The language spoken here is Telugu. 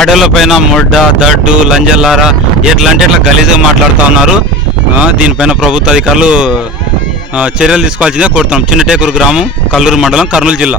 ఆడోళ్ళ పైన మొడ్డ దడ్డు లంజల్లారా ఎట్లా అంటే ఇట్లా గలీజ్గా మాట్లాడుతూ ఉన్నారు. దీనిపైన ప్రభుత్వ అధికారులు చర్యలు తీసుకోవాల్సిందే కోరుతున్నాం. చిన్నటేకూరు గ్రామం కల్లూరు మండలం కర్నూలు జిల్లా.